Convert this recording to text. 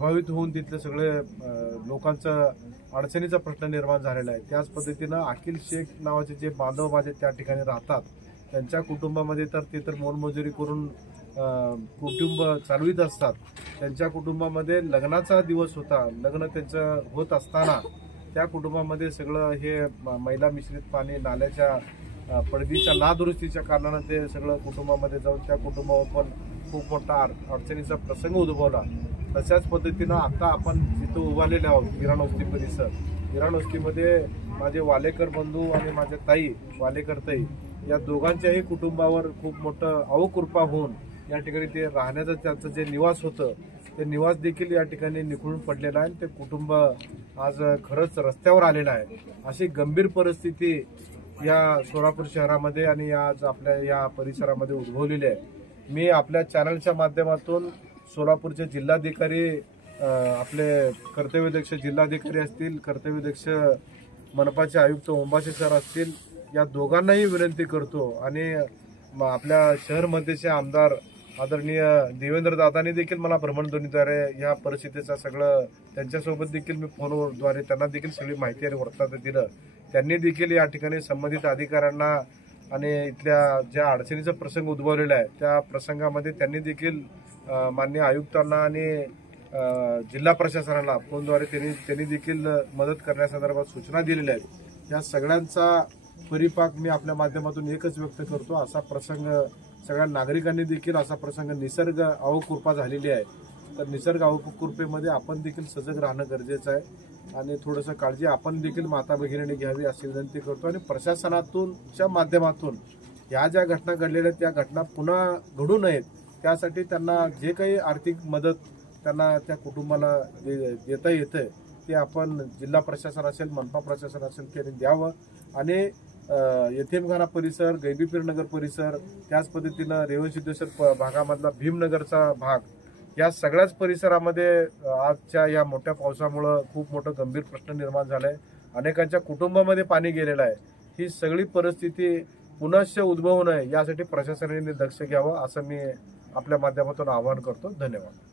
प्रभावित होऊन तिथले सगळे लोकांचं अडचणीचा प्रश्न निर्माण झालेला आहे। त्याच पद्धतीनं अखिल शेख नावाचे जे बांधव माझे त्या ठिकाणी राहतात, त्यांच्या कुटुंबामध्ये तर ते तर मोलमजुरी करून कुटुंब चालवित असतात। त्यांच्या कुटुंबामध्ये लग्नाचा दिवस होता, लग्न त्यांचं होत असताना त्या कुटुंबामध्ये सगळं हे मैला मिश्रित पाणी नाल्याच्या पडदीच्या नादुरुस्तीच्या कारणानं ते सगळं कुटुंबामध्ये जाऊन त्या कुटुंबावर पण खूप मोठा अडचणीचा प्रसंग उद्भवला। तशाच पद्धतीनं आता आपण जिथं उभारलेले आहोत विराण वस्ती परिसर, विराण वस्तीमध्ये माझे वालेकर बंधू आणि माझ्या ताई वालेकर ताई या दोघांच्याही कुटुंबावर खूप मोठं अवकृपा होऊन या ठिकाणी ते राहण्याचं त्यांचं जे निवास होतं ते निवास देखील या ठिकाणी निखळून पडलेला आहे। ते कुटुंब आज खरंच रस्त्यावर आलेलं आहे। अशी गंभीर परिस्थिती या सोलापूर शहरामध्ये आणि आज आपल्या या परिसरामध्ये उद्भवलेली आहे। मी आपल्या चॅनलच्या माध्यमातून सोलापूरचे जिल्हाधिकारी, आपले कर्तव्यदक्ष जिल्हाधिकारी असतील, कर्तव्यदक्ष मनपाचे आयुक्त ओंबासे सर असतील, या दोघांनाही विनंती करतो आणि आपल्या शहरमध्येचे आमदार आदरणीय देवेंद्र दादांनी देखील मला भ्रमणध्वनीद्वारे या परिस्थितीचा सगळं त्यांच्यासोबत देखील मी फोनद्वारे त्यांना देखील सगळी माहिती आणि वृत्तांत दिलं। त्यांनी देखील या ठिकाणी संबंधित अधिकाऱ्यांना आणि इथल्या ज्या अडचणीचा प्रसंग उद्भवलेला आहे त्या प्रसंगामध्ये त्यांनी देखील माननीय आयुक्तांना आणि जिल्हा प्रशासनाला फोनद्वारे त्यांनी देखील मदत करण्यासंदर्भात सूचना दिलेल्या आहेत। या सगळ्यांचा परिपाक मी आपल्या माध्यमातून एकच व्यक्त करतो, असा प्रसंग सगळ्या नागरिकांनी देखील असा प्रसंग निसर्ग अवकृपा झालेली आहे, तर निसर्ग अवकृपेमध्ये आपण देखील सजग राहणं गरजेचं आहे आणि थोडंसं काळजी आपण देखील माता भगिनीने घ्यावी अशी विनंती करतो। आणि प्रशासनाच्या माध्यमातून ह्या ज्या घटना घडलेल्या त्या घटना पुन्हा घडू नयेत त्यासाठी त्यांना जे काही आर्थिक मदत त्यांना त्या कुटुंबाला देता येते ते आपण जिल्हा प्रशासन असेल, मनपा प्रशासन असेल त्यांनी द्यावं। आणि यतीमखाना परिसर, गैबीपीर नगर परिसर, त्याच पद्धतीनं रेवणसिद्धेश्वर भागामधला भीमनगरचा भाग, या सगळ्याच परिसरामध्ये आजच्या या मोठ्या पावसामुळं खूप मोठं गंभीर प्रश्न निर्माण झालाय। अनेकांच्या कुटुंबामध्ये पाणी गेलेलं आहे। ही सगळी परिस्थिती पुनश्च उद्भवू नये यासाठी प्रशासनाने दक्ष घ्यावं असं मी आपल्या माध्यमातून आवाहन करतो। धन्यवाद।